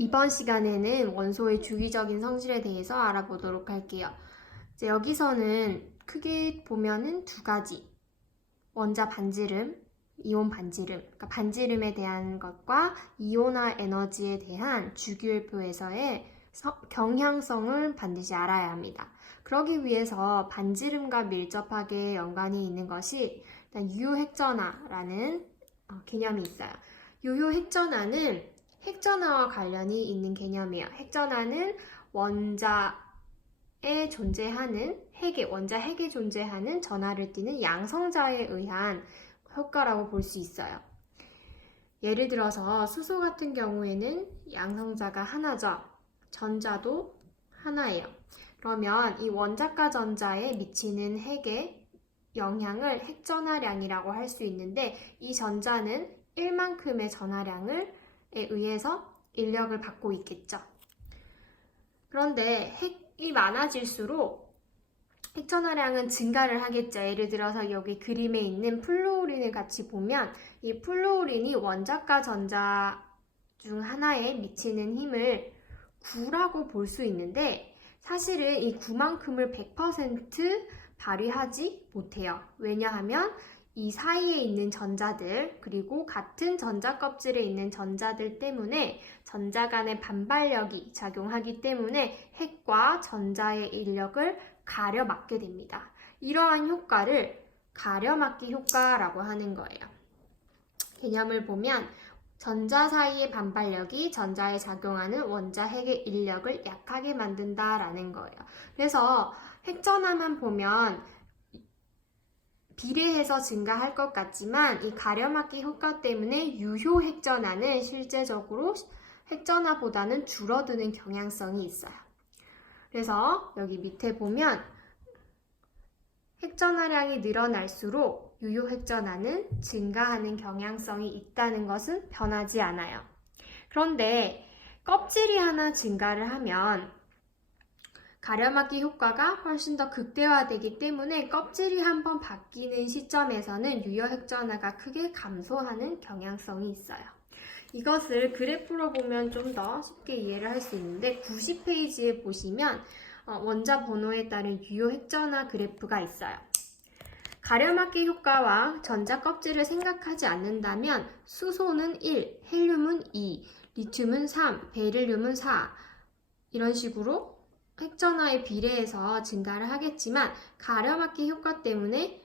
이번 시간에는 원소의 주기적인 성질에 대해서 알아보도록 할게요. 이제 여기서는 크게 보면은 두 가지. 원자 반지름, 이온 반지름. 그러니까 반지름에 대한 것과 이온화 에너지에 대한 주기율표에서의 경향성을 반드시 알아야 합니다. 그러기 위해서 반지름과 밀접하게 연관이 있는 것이 일단 유효핵전화라는 개념이 있어요. 유효핵전화는 핵전화와 관련이 있는 개념이에요. 핵전화는 원자 핵에 존재하는 전하를 띠는 양성자에 의한 효과라고 볼 수 있어요. 예를 들어서 수소 같은 경우에는 양성자가 하나죠. 전자도 하나예요. 그러면 이 원자과 전자에 미치는 핵의 영향을 핵전하량이라고 할 수 있는데, 이 전자는 1만큼의 전하량을 의해서 인력을 받고 있겠죠. 그런데 핵이 많아질수록 핵전하량은 증가를 하겠죠. 예를 들어서 여기 그림에 있는 플루오린을 같이 보면 이 플루오린이 원자과 전자 중 하나에 미치는 힘을 9라고 볼 수 있는데, 사실은 이 9만큼을 100% 발휘하지 못해요. 왜냐하면 이 사이에 있는 전자들, 그리고 같은 전자 껍질에 있는 전자들 때문에 전자 간의 반발력이 작용하기 때문에 핵과 전자의 인력을 가려막게 됩니다. 이러한 효과를 가려막기 효과라고 하는 거예요. 개념을 보면 전자 사이의 반발력이 전자에 작용하는 원자 핵의 인력을 약하게 만든다라는 거예요. 그래서 핵전화만 보면 비례해서 증가할 것 같지만 이 가려막기 효과 때문에 유효 핵전화는 실제적으로 핵전화보다는 줄어드는 경향성이 있어요. 그래서 여기 밑에 보면 핵전화량이 늘어날수록 유효 핵전화는 증가하는 경향성이 있다는 것은 변하지 않아요. 그런데 껍질이 하나 증가를 하면 가려막기 효과가 훨씬 더 극대화되기 때문에 껍질이 한번 바뀌는 시점에서는 유효 핵전화가 크게 감소하는 경향성이 있어요. 이것을 그래프로 보면 좀 더 쉽게 이해를 할 수 있는데 90페이지에 보시면 원자 번호에 따른 유효 핵전화 그래프가 있어요. 가려막기 효과와 전자 껍질을 생각하지 않는다면 수소는 1, 헬륨은 2, 리튬은 3, 베릴륨은 4 이런 식으로 핵전화에 비례해서 증가를 하겠지만 가려막기 효과 때문에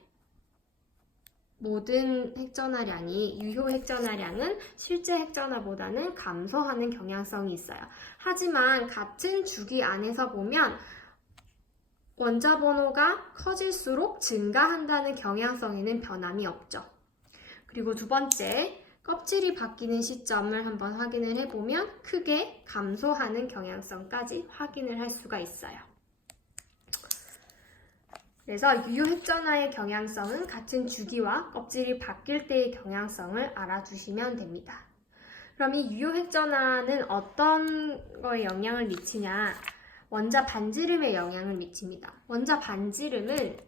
모든 핵전화량이 유효 핵전화량은 실제 핵전화보다는 감소하는 경향성이 있어요. 하지만 같은 주기 안에서 보면 원자 번호가 커질수록 증가한다는 경향성에는 변함이 없죠. 그리고 두 번째, 껍질이 바뀌는 시점을 한번 확인을 해보면 크게 감소하는 경향성까지 확인을 할 수가 있어요. 그래서 유효 핵전화의 경향성은 같은 주기와 껍질이 바뀔 때의 경향성을 알아주시면 됩니다. 그럼 이 유효 핵전화는 어떤 거에 영향을 미치냐? 원자 반지름에 영향을 미칩니다. 원자 반지름은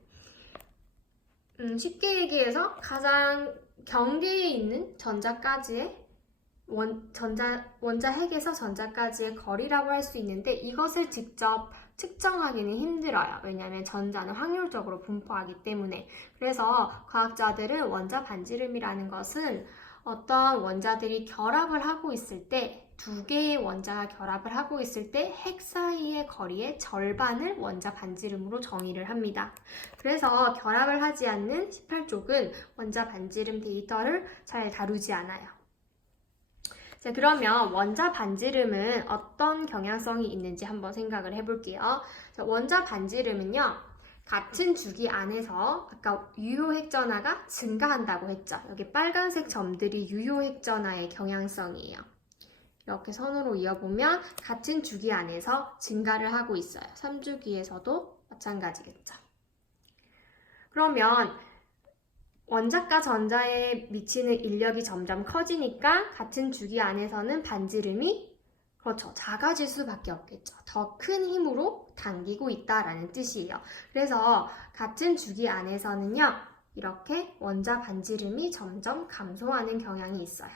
쉽게 얘기해서 가장 경계에 있는 전자까지의 원자 핵에서 전자까지의 거리라고 할 수 있는데, 이것을 직접 측정하기는 힘들어요. 왜냐하면 전자는 확률적으로 분포하기 때문에. 그래서 과학자들은 원자 반지름이라는 것은 어떤 원자들이 결합을 하고 있을 때, 두 개의 원자가 결합을 하고 있을 때 핵 사이의 거리의 절반을 원자 반지름으로 정의를 합니다. 그래서 결합을 하지 않는 18쪽은 원자 반지름 데이터를 잘 다루지 않아요. 자, 그러면 원자 반지름은 어떤 경향성이 있는지 한번 생각을 해볼게요. 자, 원자 반지름은요, 같은 주기 안에서 아까 유효 핵전화가 증가한다고 했죠. 여기 빨간색 점들이 유효 핵전화의 경향성이에요. 이렇게 선으로 이어보면 같은 주기 안에서 증가를 하고 있어요. 3주기에서도 마찬가지겠죠. 그러면 원자과 전자에 미치는 인력이 점점 커지니까 같은 주기 안에서는 반지름이 작아질 수밖에 없겠죠. 더 큰 힘으로 당기고 있다라는 뜻이에요. 그래서 같은 주기 안에서는요, 이렇게 원자 반지름이 점점 감소하는 경향이 있어요.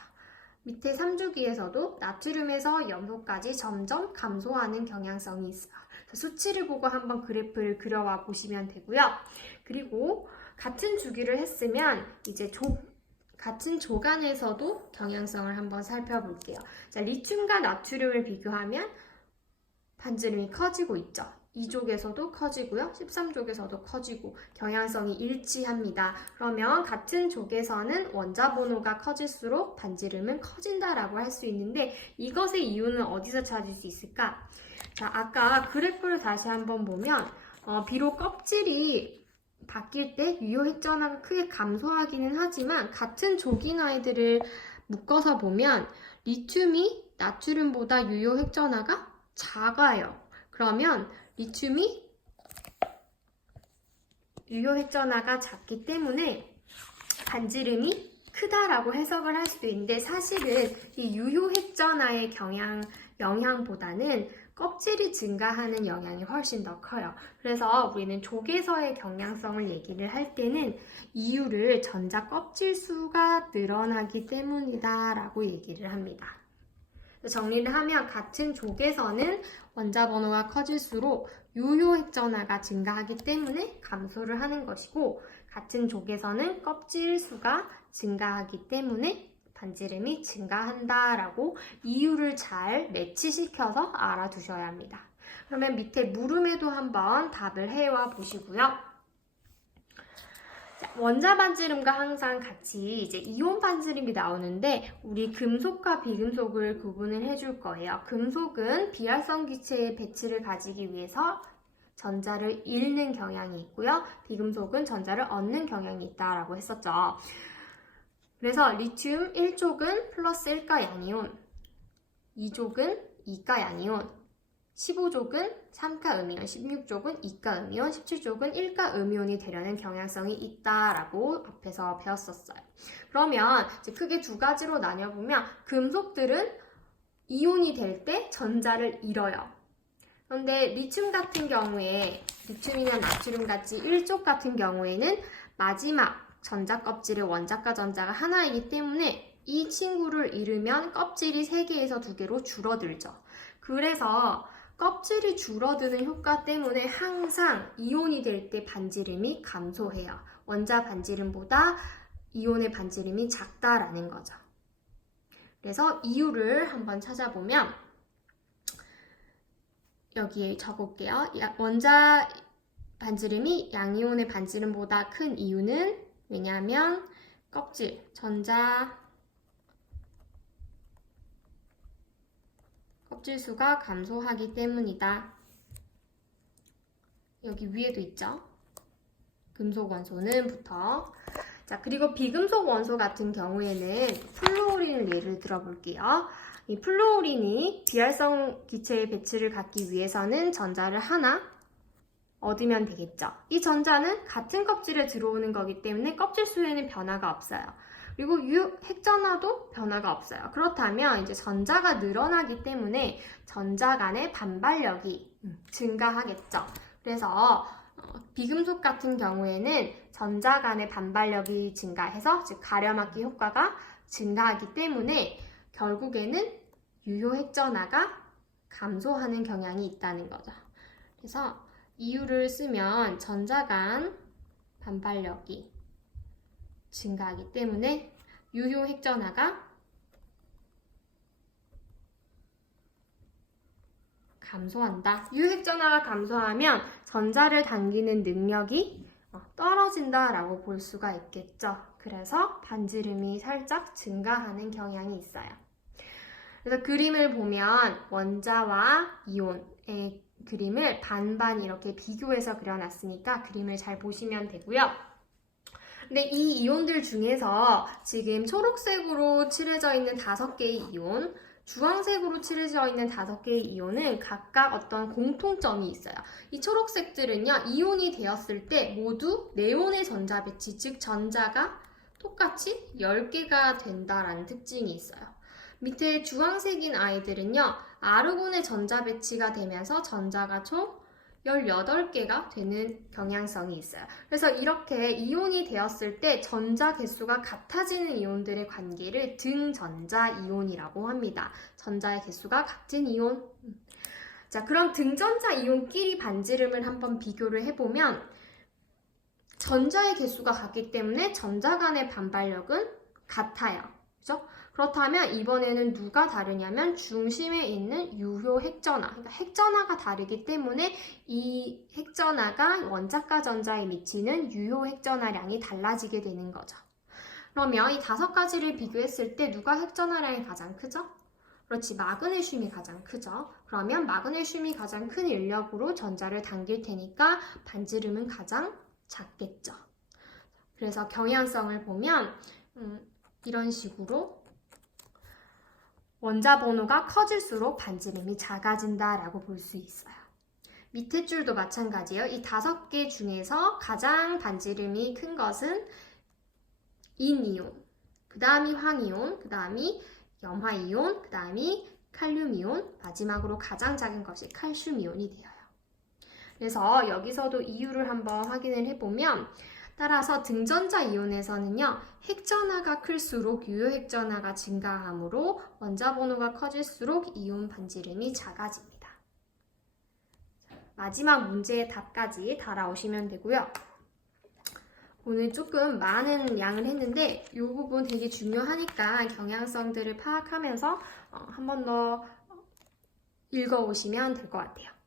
밑에 3주기에서도 나트륨에서 염소까지 점점 감소하는 경향성이 있어요. 수치를 보고 한번 그래프를 그려와 보시면 되고요. 그리고 같은 주기를 했으면 이제 같은 조간에서도 경향성을 한번 살펴볼게요. 자, 리튬과 나트륨을 비교하면 반지름이 커지고 있죠. 2족에서도 커지고요. 13족에서도 커지고 경향성이 일치합니다. 그러면 같은 족에서는 원자 번호가 커질수록 반지름은 커진다라고 할 수 있는데 이것의 이유는 어디서 찾을 수 있을까? 자, 아까 그래프를 다시 한번 보면 비록 껍질이 바뀔 때 유효 핵전화가 크게 감소하기는 하지만 같은 족인 아이들을 묶어서 보면 리튬이 나트륨보다 유효 핵전화가 작아요. 그러면 리튬이 유효 핵전화가 작기 때문에 반지름이 크다라고 해석을 할 수도 있는데 사실은 이 유효 핵전화의 영향보다는 껍질이 증가하는 영향이 훨씬 더 커요. 그래서 우리는 족에서의 경향성을 얘기를 할 때는 이유를 전자 껍질 수가 늘어나기 때문이다 라고 얘기를 합니다. 정리를 하면 같은 족에서는 원자 번호가 커질수록 유효 핵전화가 증가하기 때문에 감소를 하는 것이고 같은 족에서는 껍질 수가 증가하기 때문에 반지름이 증가한다라고 이유를 잘 매치시켜서 알아두셔야 합니다. 그러면 밑에 물음에도 한번 답을 해와 보시고요. 원자 반지름과 항상 같이 이제 이온 반지름이 나오는데 우리 금속과 비금속을 구분을 해줄 거예요. 금속은 비활성 기체의 배치를 가지기 위해서 전자를 잃는 경향이 있고요. 비금속은 전자를 얻는 경향이 있다라고 했었죠. 그래서 리튬 1족은 플러스 1가 양이온, 2족은 2가 양이온, 15족은 3가 음이온, 16족은 2가 음이온, 17족은 1가 음이온이 되려는 경향성이 있다라고 앞에서 배웠었어요. 그러면 이제 크게 두 가지로 나뉘어보면 금속들은 이온이 될 때 전자를 잃어요. 그런데 리튬 같은 경우에 리튬이나 나트륨 같이 1족 같은 경우에는 마지막 전자 껍질의 원자과 전자가 하나이기 때문에 이 친구를 잃으면 껍질이 3개에서 2개로 줄어들죠. 그래서 껍질이 줄어드는 효과 때문에 항상 이온이 될 때 반지름이 감소해요. 원자 반지름보다 이온의 반지름이 작다라는 거죠. 그래서 이유를 한번 찾아보면 여기에 적을게요. 원자 반지름이 양이온의 반지름보다 큰 이유는 왜냐하면 껍질, 전자 껍질 수가 감소하기 때문이다. 여기 위에도 있죠. 금속 원소는 부터. 자, 그리고 비금속 원소 같은 경우에는 플루오린을 예를 들어 볼게요. 이 플루오린이 비활성 기체의 배치를 갖기 위해서는 전자를 하나 얻으면 되겠죠. 이 전자는 같은 껍질에 들어오는 거기 때문에 껍질 수에는 변화가 없어요. 그리고 핵전화도 변화가 없어요. 그렇다면 이제 전자가 늘어나기 때문에 전자 간의 반발력이 증가하겠죠. 그래서 비금속 같은 경우에는 전자 간의 반발력이 증가해서 즉 가려막기 효과가 증가하기 때문에 결국에는 유효 핵전화가 감소하는 경향이 있다는 거죠. 그래서 이유를 쓰면 전자 간 반발력이 증가하기 때문에 유효 핵전화가 감소한다. 유효 핵전화가 감소하면 전자를 당기는 능력이 떨어진다라고 볼 수가 있겠죠. 그래서 반지름이 살짝 증가하는 경향이 있어요. 그래서 그림을 보면 원자와 이온의 그림을 반반 이렇게 비교해서 그려놨으니까 그림을 잘 보시면 되고요. 근데 이 이온들 중에서 지금 초록색으로 칠해져 있는 5개의 이온, 주황색으로 칠해져 있는 5개의 이온은 각각 어떤 공통점이 있어요. 이 초록색들은요, 이온이 되었을 때 모두 네온의 전자 배치, 즉 전자가 똑같이 10개가 된다라는 특징이 있어요. 밑에 주황색인 아이들은요, 아르곤의 전자 배치가 되면서 전자가 총 18개가 되는 경향성이 있어요. 그래서 이렇게 이온이 되었을 때 전자 개수가 같아지는 이온들의 관계를 등전자 이온이라고 합니다. 전자의 개수가 같은 이온. 자, 그럼 등전자 이온끼리 반지름을 한번 비교를 해보면 전자의 개수가 같기 때문에 전자 간의 반발력은 같아요. 그죠? 그렇다면 이번에는 누가 다르냐면 중심에 있는 유효 핵전하, 그러니까 핵전하가 다르기 때문에 이 핵전하가 원자과 전자에 미치는 유효 핵전하량이 달라지게 되는 거죠. 그러면 이 5가지를 비교했을 때 누가 핵전하량이 가장 크죠? 그렇지, 마그네슘이 가장 크죠. 그러면 마그네슘이 가장 큰 인력으로 전자를 당길 테니까 반지름은 가장 작겠죠. 그래서 경향성을 보면 이런 식으로 원자 번호가 커질수록 반지름이 작아진다라고 볼 수 있어요. 밑에 줄도 마찬가지예요. 이 5개 중에서 가장 반지름이 큰 것은 인이온, 그 다음이 황이온, 그 다음이 염화이온, 그 다음이 칼륨이온, 마지막으로 가장 작은 것이 칼슘이온이 되어요. 그래서 여기서도 이유를 한번 확인을 해보면 따라서 등전자 이온에서는요, 핵전하가 클수록 유효 핵전하가 증가하므로 원자 번호가 커질수록 이온 반지름이 작아집니다. 마지막 문제의 답까지 달아오시면 되고요. 오늘 조금 많은 양을 했는데 이 부분 되게 중요하니까 경향성들을 파악하면서 한 번 더 읽어오시면 될 것 같아요.